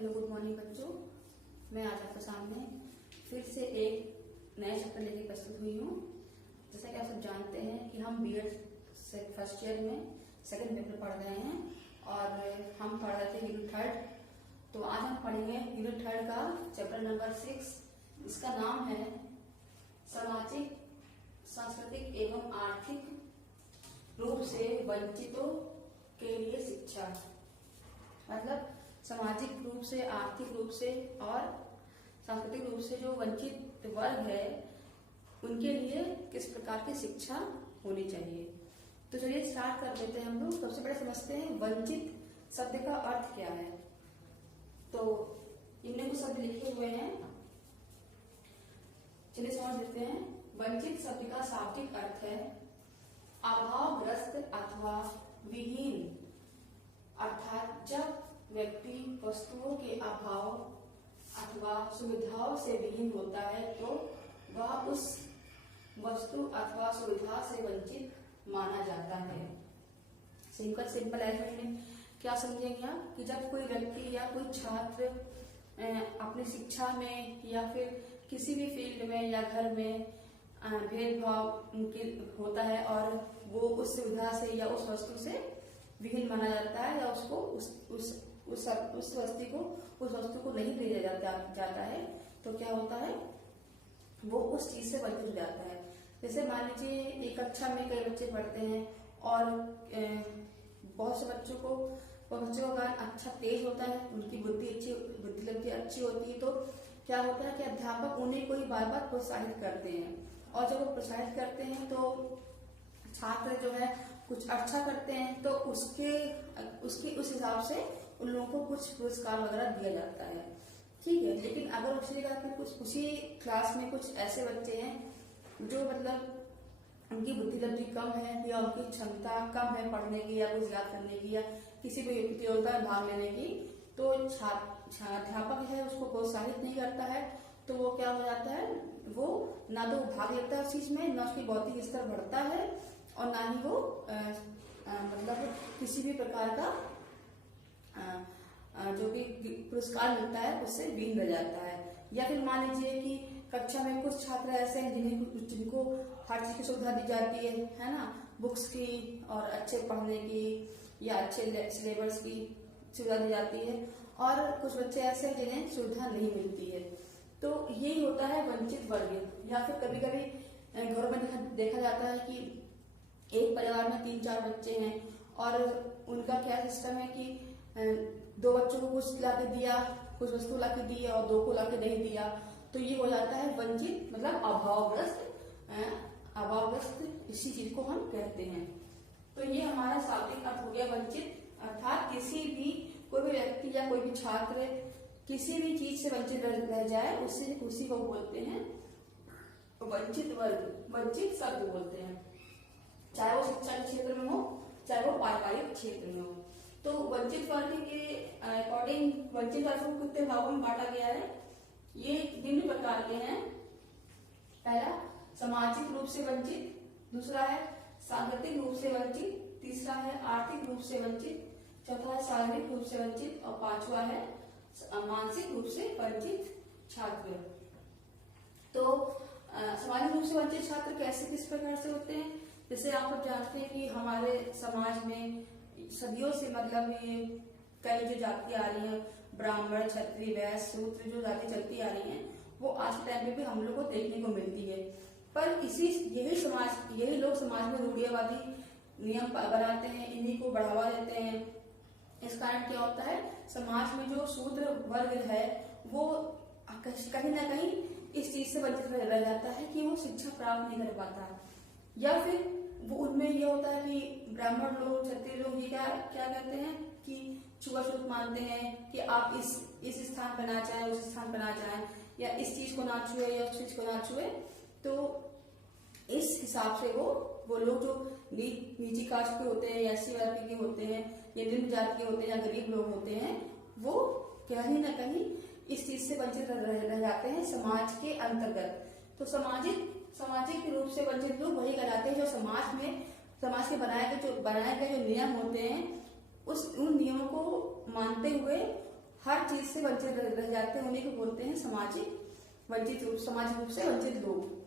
Hello good morning बच्चों। मैं आज आपके सामने फिर से एक नए चैप्टर लेके प्रस्तुत हुई हूँ। जैसा कि आप सब जानते हैं कि हम बीएड से फर्स्ट ईयर में सेकंड पेपर पढ़ रहे हैं और हम पढ़ रहे थे यूनिट 3। तो आज हम पढ़ेंगे यूनिट 3 का चैप्टर नंबर 6। इसका नाम है सामाजिक, सांस्कृतिक एवं आर्थिक रूप से वंचितों के लिए शिक्षा। मतलब सामाजिक रूप से, आर्थिक रूप से और सांस्कृतिक रूप से जो वंचित वर्ग है उनके लिए किस प्रकार की शिक्षा होनी चाहिए। तो चलिए स्टार्ट कर देते हैं हम लोग। सबसे पहले समझते हैं वंचित शब्द का अर्थ क्या है। तो इनमें कुछ शब्द लिखे हुए हैं, चलिए समझ लेते हैं। वंचित शब्द का शाब्दिक अर्थ है अभावग्रस्त अथवा विहीन, अर्थात जब व्यक्ति वस्तुओं के अभाव अथवा सुविधाओं से विहीन होता है तो वह उस वस्तु अथवा सुविधा से वंचित माना जाता है। सिंपल लाइफ में क्या समझेंगे आप कि जब कोई व्यक्ति या कोई छात्र अपनी शिक्षा में या फिर किसी भी फील्ड में या घर में भेदभाव उनके होता है और वो उस सुविधा से या उस वस्तु से विहीन माना जाता है या उसको उस वस्तु को नहीं दिया जाता है, तो क्या होता है, वो उस चीज से वंचित हो जाता है। जैसे मान लीजिए एक कक्षा में कई बच्चे पढ़ते हैं और बहुत से बच्चों का ज्ञान अच्छा तेज होता है, उनकी बुद्धि अच्छी होती है। तो क्या होता है कि अध्यापक उन्हें कोई बार बार प्रोत्साहित करते हैं और जब वो प्रोत्साहित करते हैं तो छात्र जो है कुछ अच्छा करते हैं तो उसके उस हिसाब से उन लोगों को कुछ पुरस्कार वगैरह दिया जाता है, ठीक है। लेकिन अगर उसी क्लास में कुछ ऐसे बच्चे हैं जो मतलब उनकी बुद्धि कम है या उनकी क्षमता कम है पढ़ने की या कुछ याद करने की या किसी भी प्रतियोगिता में भाग लेने की, तो अध्यापक है उसको प्रोत्साहित नहीं करता है, तो वो क्या हो जाता है, वो ना तो भाग लेता है उस चीज में, ना उसकी बौद्धिक स्तर बढ़ता है और ना ही वो मतलब किसी भी प्रकार का जो भी पुरस्कार मिलता है उससे विहीन रह जाता है। या फिर मान लीजिए कि कक्षा में कुछ छात्र ऐसे हैं जिनको हर चीज की सुविधा दी जाती है ना, बुक्स की और अच्छे पढ़ने की या अच्छे सिलेबस की सुविधा दी जाती है, और कुछ बच्चे ऐसे हैं जिन्हें सुविधा नहीं मिलती है। तो यही होता है वंचित वर्ग। या फिर कभी कभी घरों में देखा जाता है कि एक परिवार में 3-4 बच्चे हैं और उनका क्या सिस्टम है कि 2 बच्चों को कुछ लाके दिया, कुछ वस्तु लाके दी और 2 को लाके नहीं दिया, तो ये हो जाता है वंचित, मतलब अभावग्रस्त इसी चीज को हम कहते हैं। तो ये हमारा शाब्दिक अर्थ हो गया वंचित, अर्थात कोई भी व्यक्ति या कोई भी छात्र किसी भी चीज से वंचित रह जाए उसी को बोलते हैं वंचित वर्ग, वंचित शब्द बोलते हैं, चाहे वो शिक्षा के क्षेत्र में हो चाहे वो पारिवारिक क्षेत्र में हो। तो वंचित वर्ग के अकॉर्डिंग वंचित वर्ग को कितने भागों में बांटा गया है, ये निम्न प्रकार के हैं। पहला सामाजिक रूप से वंचित, दूसरा है सांस्कृतिक रूप से वंचित, तीसरा है आर्थिक रूप से वंचित, चौथा है शारीरिक रूप से वंचित और पांचवा है मानसिक रूप से वंचित छात्र। तो सामाजिक रूप से वंचित छात्र किस प्रकार से होते हैं, जैसे आप लोग जानते हैं कि हमारे समाज में सदियों से मतलब ये कई जो जातियां आ रही हैं, ब्राह्मण, क्षत्रिय, वैश्य, शूद्र, जो जाति चलती आ रही हैं वो आज के टाइम में भी हम लोग को देखने को मिलती है। पर यही लोग समाज में रूढ़िवादी नियम बनाते हैं, इन्हीं को बढ़ावा देते हैं। इस कारण क्या होता है, समाज में जो शूद्र वर्ग है वो कहीं ना कहीं इस चीज से वंचित रह जाता है कि वो शिक्षा प्राप्त नहीं कर पाता, या फिर वो उनमें ये होता है कि ब्राह्मण लोग, क्षत्रिय लोग ये क्या कहते हैं कि छुआछूत मानते हैं कि आप इस स्थान पर ना जाए, उस स्थान पर ना जाए, या इस चीज को ना छुए या उस चीज को ना छुए। तो इस हिसाब से वो लोग जो नीची कास्ट के होते हैं या एससी वर्ग के होते हैं या निम्न जाति के होते हैं या गरीब लोग होते हैं, वो कहीं ना कहीं इस चीज से वंचित रह जाते हैं समाज के अंतर्गत। तो सामाजिक रूप से वंचित लोग वही कहलाते हैं जो समाज के बनाए गए जो नियम होते हैं उन नियमों को मानते हुए हर चीज से वंचित रह जाते हैं, उन्हीं को बोलते हैं सामाजिक रूप से वंचित लोग।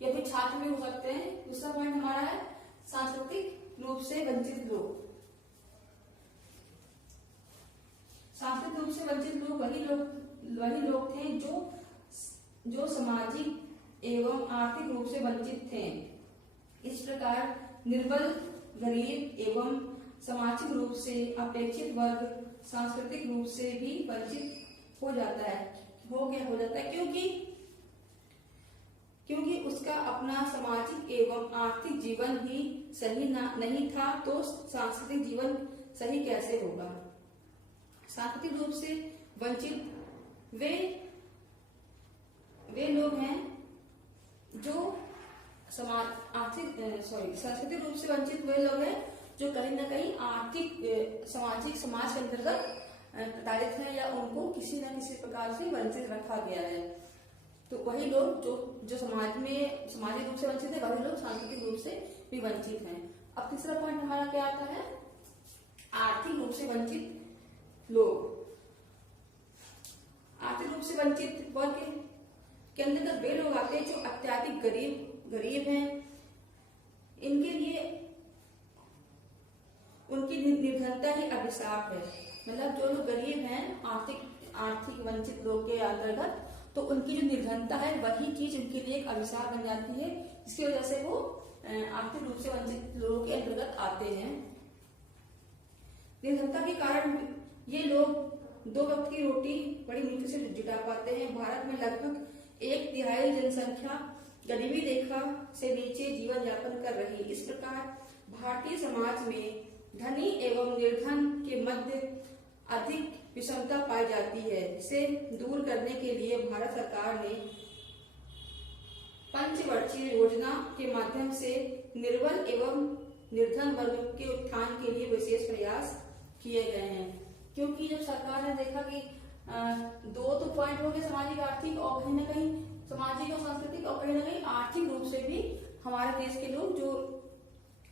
या फिर छात्र भी हो सकते हैं। दूसरा पॉइंट हमारा है सांस्कृतिक रूप से वंचित लोग। सांस्कृतिक रूप से वंचित लोग वही लोग थे जो सामाजिक एवं आर्थिक रूप से वंचित थे। इस प्रकार निर्बल, गरीब एवं सामाजिक रूप से अपेक्षित वर्ग सांस्कृतिक रूप से भी वंचित हो जाता है क्योंकि उसका अपना सामाजिक एवं आर्थिक जीवन ही सही नहीं था, तो सांस्कृतिक जीवन सही कैसे होगा। सांस्कृतिक रूप से वंचित वे लोग हैं जो सांस्कृतिक रूप से वंचित वे लोग हैं जो कहीं ना कहीं आर्थिक सामाजिक समाज के अंतर्गत प्रताड़ित हैं या उनको किसी न किसी प्रकार से वंचित रखा गया है। तो वही लोग जो समाज में सामाजिक रूप से वंचित है, वही लोग सांस्कृतिक रूप से भी वंचित हैं। अब तीसरा पॉइंट हमारा क्या आता है, आर्थिक रूप से वंचित लोग। आर्थिक रूप से वंचित वर्ग के अंतर्गत वे लोग आते हैं जो अत्यधिक गरीब हैं। इनके लिए उनकी निर्धनता ही अभिशाप है। मतलब जो लोग गरीब हैं आर्थिक वंचित लोग के अंतर्गत, तो उनकी जो निर्धनता है वही चीज उनके लिए एक अभिशाप बन जाती है, जिसकी वजह से वो आर्थिक रूप से वंचित लोगों के अंतर्गत आते हैं। निर्धनता के कारण ये लोग 2 वक्त की रोटी बड़ी मुश्किल से जुटा पाते हैं। भारत में लगभग 1/3 जनसंख्या गरीबी रेखा से नीचे जीवन यापन कर रही। इस प्रकार भारतीय समाज में धनी एवं निर्धन के मध्य अधिक विषमता पाई जाती है। इसे दूर करने के लिए भारत सरकार ने पंचवर्षीय योजना के माध्यम से निर्बल एवं निर्धन वर्ग के उत्थान के लिए विशेष प्रयास किए गए हैं। क्योंकि जब सरकार ने देखा कि 2 तो पॉइंट हो गए, सामाजिक आर्थिक, और कहीं ना कहीं सामाजिक और सांस्कृतिक, और कहीं ना कहीं आर्थिक रूप से भी हमारे देश के लोग जो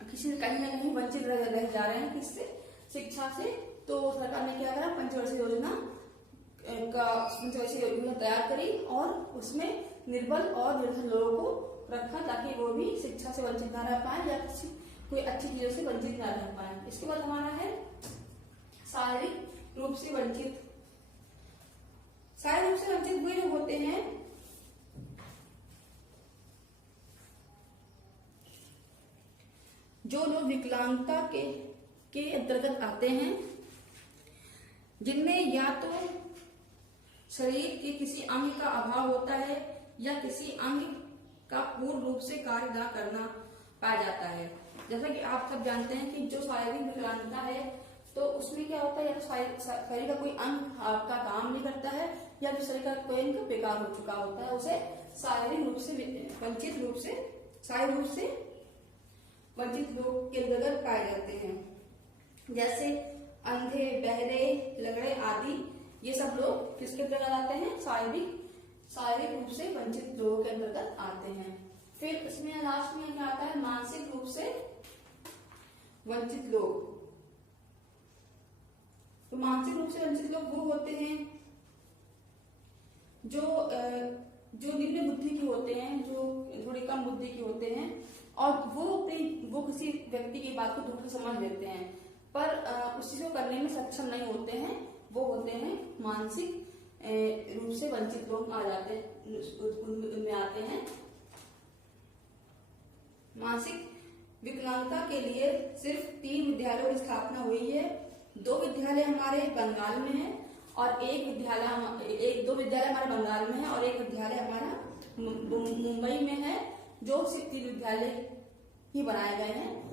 कहीं ना कहीं वंचित रह जा रहे हैं किससे, शिक्षा से। तो सरकार ने क्या करा, पंचवर्षीय योजना तैयार करी और उसमें निर्बल और निर्धन लोगों को रखा ताकि वो भी शिक्षा से वंचित न रह पाए या कोई अच्छी चीजों से वंचित न रह पाए। इसके बाद हमारा है शारीरिक रूप से वंचित। शारीरिक रूप से वंचित वे लोग होते हैं जो लोग विकलांगता के अंतर्गत आते हैं, जिनमें या तो शरीर के किसी अंग का अभाव होता है या किसी अंग का पूर्ण रूप से कार्य न करना पाया जाता है। जैसा कि आप सब जानते हैं कि जो शारीरिक विकलांगता है तो उसमें क्या होता है, या तो शरीर का कोई अंग आपका काम नहीं करता है या फिर शरीर का कोई अंग बेकार हो चुका होता है, उसे शारीरिक रूप से वंचित लोग के अंतर्गत पाए जाते हैं। जैसे अंधे, बहरे, लंगड़े आदि ये सब लोग किसके अंतर्गत आते हैं, शारीरिक रूप से वंचित लोगों के अंतर्गत आते हैं। फिर इसमें लास्ट में क्या आता है, मानसिक रूप से वंचित लोग। तो मानसिक रूप से वंचित लोग वो होते हैं जो निम्न बुद्धि के होते हैं, जो थोड़ी कम बुद्धि के होते हैं और वो किसी व्यक्ति की बात को दूर से समझ लेते हैं पर उस चीज को करने में सक्षम नहीं होते हैं। वो होते हैं मानसिक रूप से वंचित लोग उनमें आते हैं। मानसिक विकलांगता के लिए सिर्फ 3 विद्यालयों की स्थापना हुई है। 2 विद्यालय हमारे बंगाल में है और 2 विद्यालय हमारे बंगाल में है और 1 विद्यालय हमारा मुंबई में है, जो सिर्फ 3 विद्यालय ही बनाए गए हैं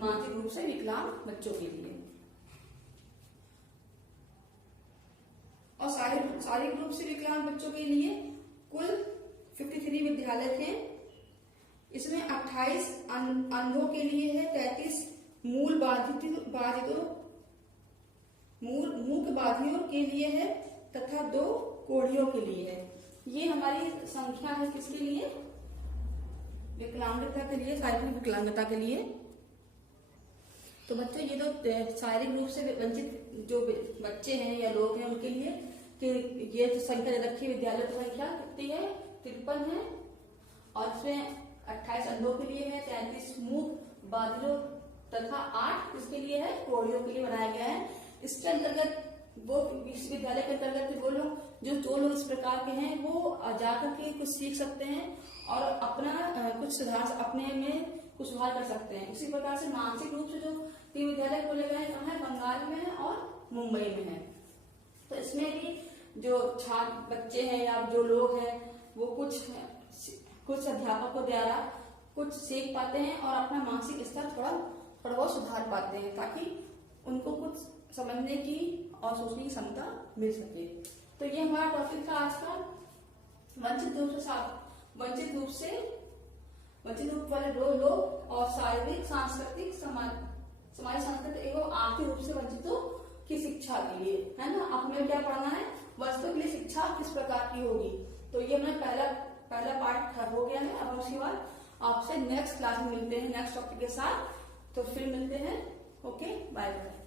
मानसिक रूप से विकलांग बच्चों के लिए। और शारीरिक रूप से विकलांग बच्चों के लिए कुल 53 विद्यालय थे। इसमें 28 अंधों के लिए है, 33 मूक बाधियों के लिए है तथा 2 कोढ़ियों के लिए है। ये हमारी संख्या है किसके लिए, विकलांगता के लिए, शारीरिक विकलांगता के लिए। तो बच्चों ये तो शारीरिक रूप से वंचित जो बच्चे हैं या लोग हैं उनके लिए कि ये जो संख्या दे रखी विद्यालय की संख्या कितनी है 53 है, और इसमें 28 अंधों के लिए है, 33 मूक बाधिरों तथा 8 इसके लिए है कोढ़ियों के लिए बनाया गया है। इसके अंतर्गत वो इस विद्यालय के अंतर्गत वो लोग जो लोग इस प्रकार के हैं वो जाकर के कुछ सीख सकते हैं और अपना कुछ सुधार अपने में कुछ सुधार कर सकते हैं। इसी प्रकार से मानसिक रूप से जो 3 विद्यालय खोले गए हैं कहाँ है, बंगाल में है और मुंबई में है। तो इसमें भी जो छात्र बच्चे हैं या जो लोग हैं वो कुछ अध्यापकों द्वारा कुछ सीख पाते हैं और अपना मानसिक स्तर थोड़ा बहुत सुधार पाते हैं, ताकि उनको कुछ समझने की और सोचने की क्षमता मिल सके। तो ये हमारा टॉपिक था आज का, वंचित रूप वाले लोग और शारीरिक सांस्कृतिक समाज सांस्कृतिक एवं आर्थिक रूप से वंचितों की शिक्षा के लिए, है ना। अब हमें क्या पढ़ना है, वस्तु के लिए शिक्षा किस प्रकार की होगी। तो ये हमारा पहला पार्ट हो गया है। अब उसके बाद आपसे नेक्स्ट क्लास में मिलते हैं नेक्स्ट टॉपिक के साथ। तो फिर मिलते हैं। Okay, bye bye.